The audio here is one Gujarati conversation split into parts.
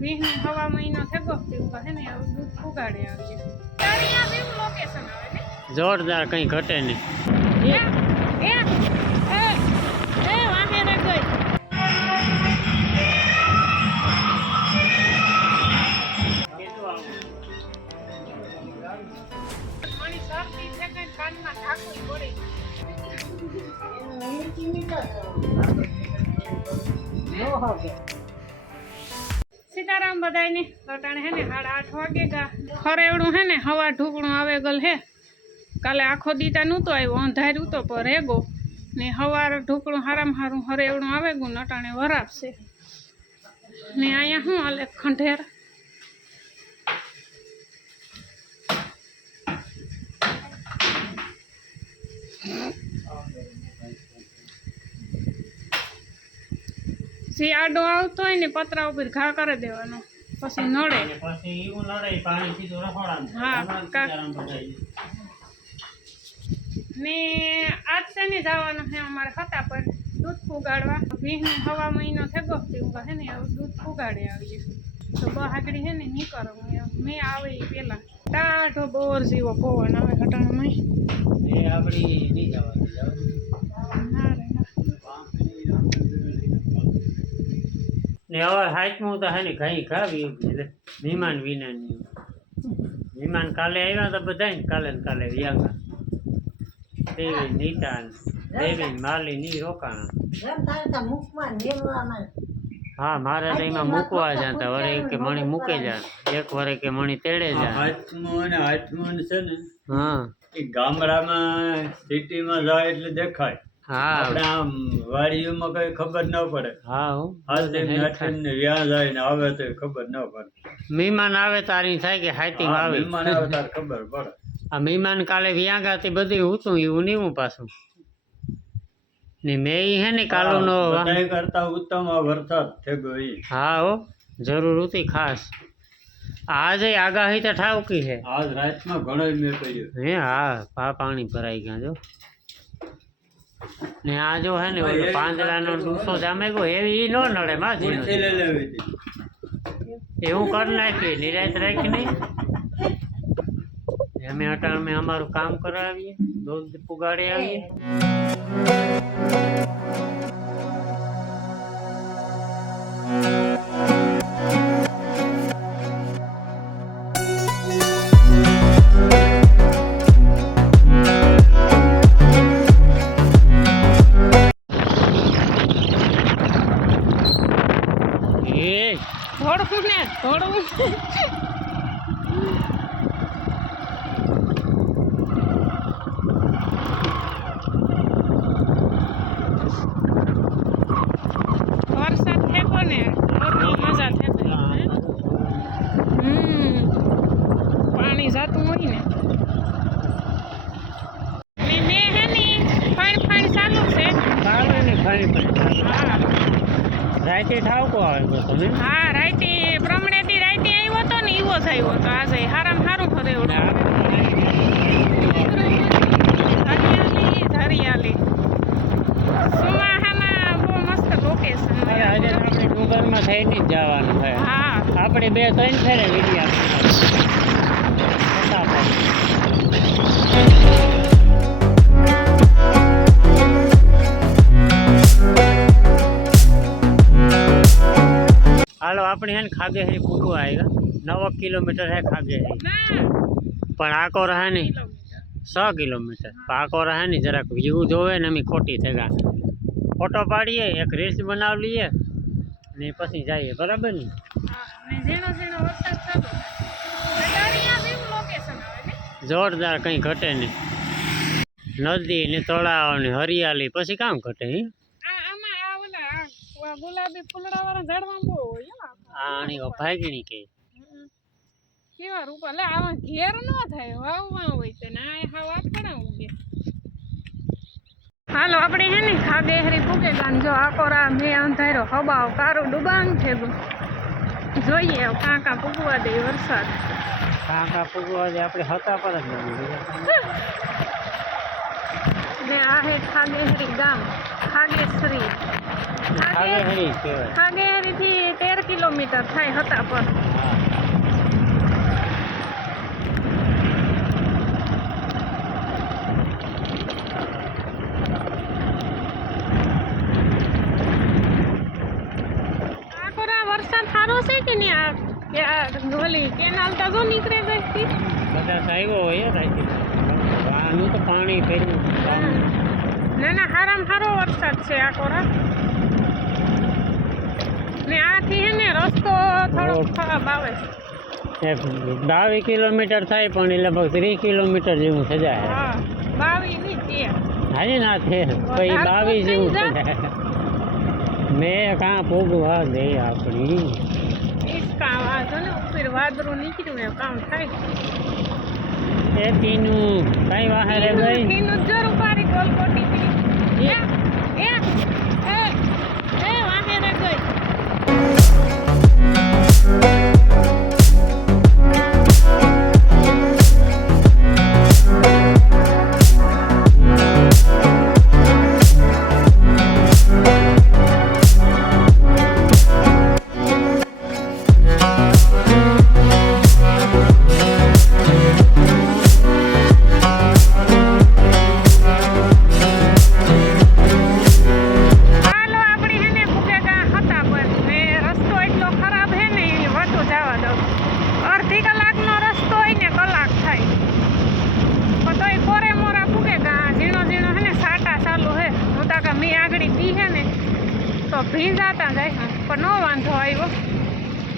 ભીહને હવા મહિનો થયો તેવું કહે ને એવું દૂધ ઉગાડે આવીએ તારે આ બેવું લોકેશન આવે ને જોરદાર કઈ ઘટે નહીં વાહે રે ગઈ મારી શરદી છે કે કાનમાં ઠાકોઈ પડી સીતારામ બધાને અટાણે હે ને 8:30 વાગે ગા ખરેવડું હે ને હવા ઢુકણું આવે ગલ હે કાલે આખો દીતા નહોતો આવ્યો અંધાર્યું તો પર હેગો ને હવાર ઢુકણું હારામ હારું હરેવડું આવે ગયું અટાણે વરાપશે ને અહીંયા શું હાલે ખંડેર જે આડો આવતો હોય ને પતરા ઉપર ઘા કરી દેવાનો પછી નડે હા ને આજ શનિ જવાનું છે અમારે હતા પર દૂધ ઉગાડવા ભીહને હવા મહિનો થયો તેવું કહે ને એવું દૂધ ઉગાડે આવીએ તો બહાગડી છે ને નીકળો મેં આવે એ પેલા ટાઢો બોર જેવો પવન આવે ઘટાણામાં ને હવે હાથમાં તો હે ને ઘઈ ખાવી મહેમાન વિના મહેમાન કાલે આવ્યા હતા બધા ને કાલે વ્યાંગા દેવી નીતા દેવી માલી ની રોકાણા હા મારે તો એમાં મૂકવા જતા વરે કે મણી મૂકે જાય એક વરે કે મણી તેડે જાય હાથમાં છે ને હા એ ગામડામાં સિટીમાં જાય એટલે દેખાય હા આપણે આમ વાડીઓમાં કઈ ખબર ન પડે હા ને વ્યા જાય ને આવે તો ખબર ન પડે મહેમાન આવે તારી થાય કે હાઈટિંગ આવે મહેમાન આવે તાર ખબર પડે આ મહેમાન કાલે વ્યાંગાથી બધું હતું એવું નહીં પાછું ને મેં હે ને કાલુનો બધાય કરતા ઉત્તમ આ વરસાદ થયો ઈ હા હો જરૂર હતી ખાસ આજે આગાહી તો ઠાવકી છે આજ રાતમાં ઘણો મેં કર્યો હે હા પાણી ભરાઈ ગયા જો ને આ જો હે ને પાંદડાનો ડૂસો જામે ગયો એવી નો નડે માજી એવું કરી નાખીએ નિરાત રાખી નહીં અમે અટાણ મેં અમારું કામ કરાવીએ દૂધ પુગાડી આવીએ થોડું ને થોડું વરસાદ થેકો ને મજા થેકો પાણી જાતું હોય ને મેં હે ને ફણ ચાલુ છે હા રાતે ઠાવકો આવે તમે હા રાતે પ્રમણેથી રાતે આવ્યો તો ને એવો જ આવ્યો તો આજે હારામ હારું ફરે હરિયાળી સુમાહામાં બહુ મસ્ત લોકેશન આજે આપણે ડુંગરમાં થઈને જ જવાનું છે હા આપણે 2-3 ફેરે વિડીયો હાલો આપણે है खागेहरी पूको आएगा 9 किलोमीटर है खागेहरी पर आको रहा नहीं 100 किलोमीटर आको रहा नहीं जरा व्यू जोवे ने अमी खोटी थेगा फोटो पाड़िए एक रील्स बनाव लिए ने पछी जाइए बराबर ने जोरदार कहीं घटे नहीं नदी ने तलाव ने हरियाली पछी काम घटे ગુલાબી ફૂલડા વાળા ઝાડવા બહુ હોય આની ભાગણી કે કેવા રૂપા લે આવા ઘેર ન થાય વાવવા હોય તે ના હા વાત કરાવું કે હાલો આપણે હે ને ખાગેહરી પૂકે ગાન જો આકોરા મે અંધારો હબાવ કારો ડુબાંગ છે જોઈએ કાકા પૂગવા દે વરસાદ કાકા પૂગવા દે આપણે હતા પર જ ને આ હે ખાગેહરી ગામ ખાગેશ્રી ખાગેહરી થી 13 કિલોમીટર થાય હતા પર. હા આખોરા વરસાદ સારો છે કે નહીં? ઓલી કેનાલ તો જો નીકળે ગઈ હતી. કદાચ આવ્યો હોય રાતે આનું તો પાણી ભર્યું ના ના, હારામાં સારો વરસાદ છે આખોરા. ને આથી હે ને રસ્તો થોડો ખરાબ આવે છે. 22 કિલોમીટર થાય પણ એ લગભગ 30 કિલોમીટર જેવું સજાય. હા, 22 ની છે. હાજી ના છે પછી 22 જેવું સજાય. મેં કાં પૂગવા દે આપણી ઈસકા વાજો ને ઉપર વાદળું નીકળ્યું એ કામ થાય. એ પીનું કઈ વાહે રે ગઈ એનું જોર ઉપાડી ગોલકોટી કરી. એ એ એ વાહે રે ગઈ. તો ભીંજાતા જાય પણ નો વાંધો આવ્યો.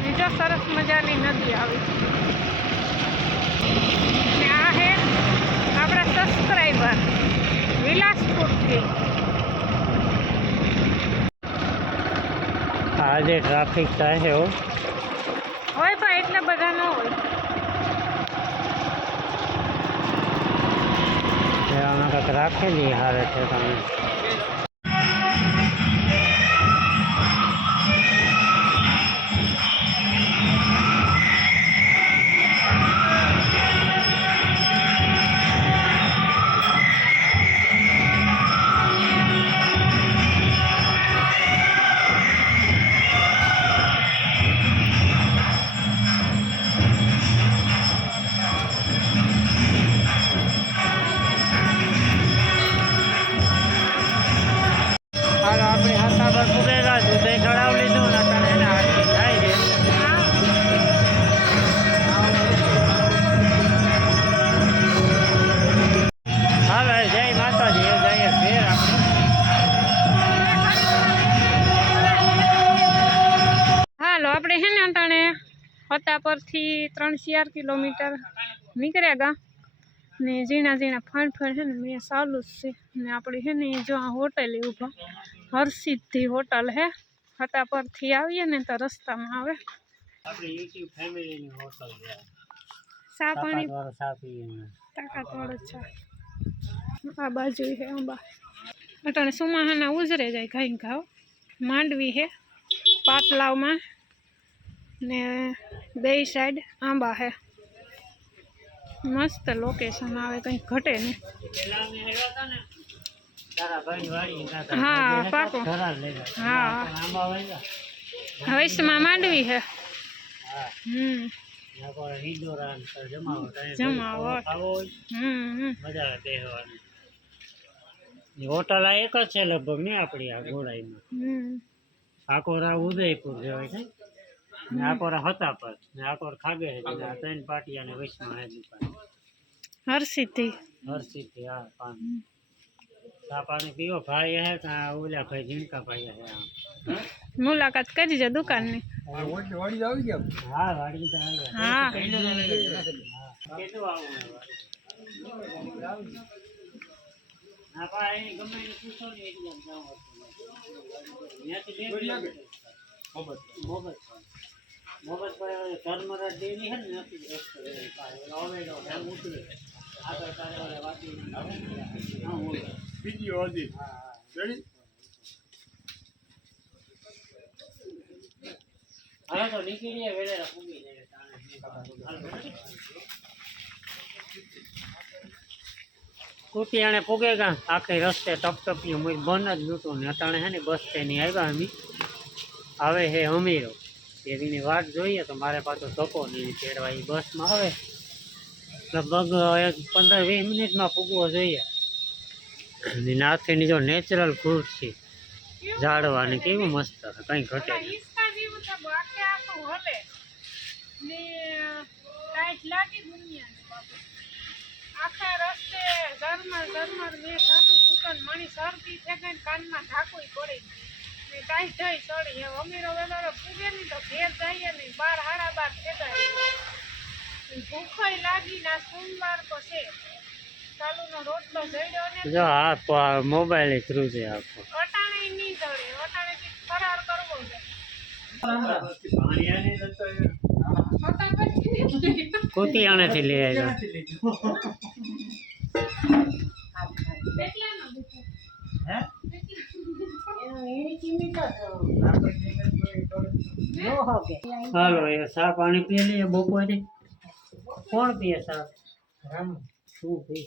બીજો સરસ મજાની નદી આવી. ને આ હે આપણા સબસ્ક્રાઈબર વિલાસપુરથી. આજે ટ્રાફિક થાય હો હોય ભાઈ, એટલે બધા ન હોય. આમાં કંઈક રાખેલી હારે છે તમે. આપણે હે ને અટાણે હતા પરથી 3-4 કિલોમીટર નીકળ્યા ગા ને ઝીણા ઝીણા ફણ હે ને મેં ચાલુ જ છે. ને આપણે હે ને જો આ હોટલ ઊભા હરસિદ્ધિ હોટલ હે. હતા પરથી આવીએ ને તો રસ્તામાં આવે આપણી યુટ્યુબ ફેમિલીની હોટલ છે. ચા પાણી ચા પીએ તાકાત વાળો ચા. આ બાજુ હે આંબા. અટાણે સુમાહાના ઉજરે જાય ઘાઈ ઘાવ. માંડવી હે પાટલાવમાં ને બે સાઈડ આંબા હે. મસ્ત લોકેશન આવે, કંઈ ઘટે નહીં. હા પાકો. હા હવેશમાં માંડવી હે. જમાવટ. હોટલ આ એક જ છે લગભગ ને આપણી આ ગોળાઈમાં. આકોરા ઉદયપુર જવાય છે ને આકોરા હતા પર ને આકોર ખાગે છે. 3 પાટિયા ને વૈશમાં હે દુકાન હરસિદ્ધિ. હરસિદ્ધિ. હા પાણી ચા પાણી પીવો ભાઈ હે કા ઓલા ભાઈ જીણકા ભાઈ હે. મુલાકાત કરી જો દુકાનની. હા વાડી તો આવી હા કેટલું આવું હા ભાઈ ગમે એને પૂછો ને એટલે જાવ મોહબ્બત પર ધર્મરાજ દેવી હે ને નથી ઓવેડો એમ ઉતરે આગળ તારે ઓલા વાતી હા બોલો બીજી હતી રેડી. હવે તો નીકળીએ વેલેરા પૂગી જાય. કુટિયાણે પૂગે ગા આખી રસ્તે ટપટપિયું બંધ જ નહોતું ને અટાણે હે ને બસ સ્ટેન્ડ આવ્યા અમે. હવે હે અમીરો કેરીની વાટ જોઈએ તો મારે પાછો ધક્કો નહીં તેડવા એ બસમાં આવે લગભગ 15-20 મિનિટમાં પૂગવો જોઈએ. અને નાથેની જો નેચરલ ફ્રૂટ છે ઝાડવાની કેવું મસ્ત કંઈ ઘટે ઓલા નહીં. હિસકા જેવું છે આખે આખું હલે ને કાંઈક લાગી દુનિયાને બાપુ. આખા રસ્તે ઝરમર મેં સાનું દુકાન મણી શરદી થઈ ગઈ ને કાનમાં ઢાંકુય પડી ને કાંઈ જઈ સડી હવે અમીરો વેલારો પૂગે નહીં તો ઘેર જઈએ નહીં 12-12 થઈ જાય. ભૂખય લાગી ના સોમવાર તો છે ચાલુનો રોટલો જડ્યો ને જો આ મોબાઈલ થ્રુ છે આખો. અટાણે નહીં જડે અટાણે ફરાર કરવો છે. કુતિયાણાથી લઈ આવ્યો. કેટલાનો દીધો? હાલો એ ચા પાણી પી લઈએ બપોરે. કોણ પીએ ચા? શું પી?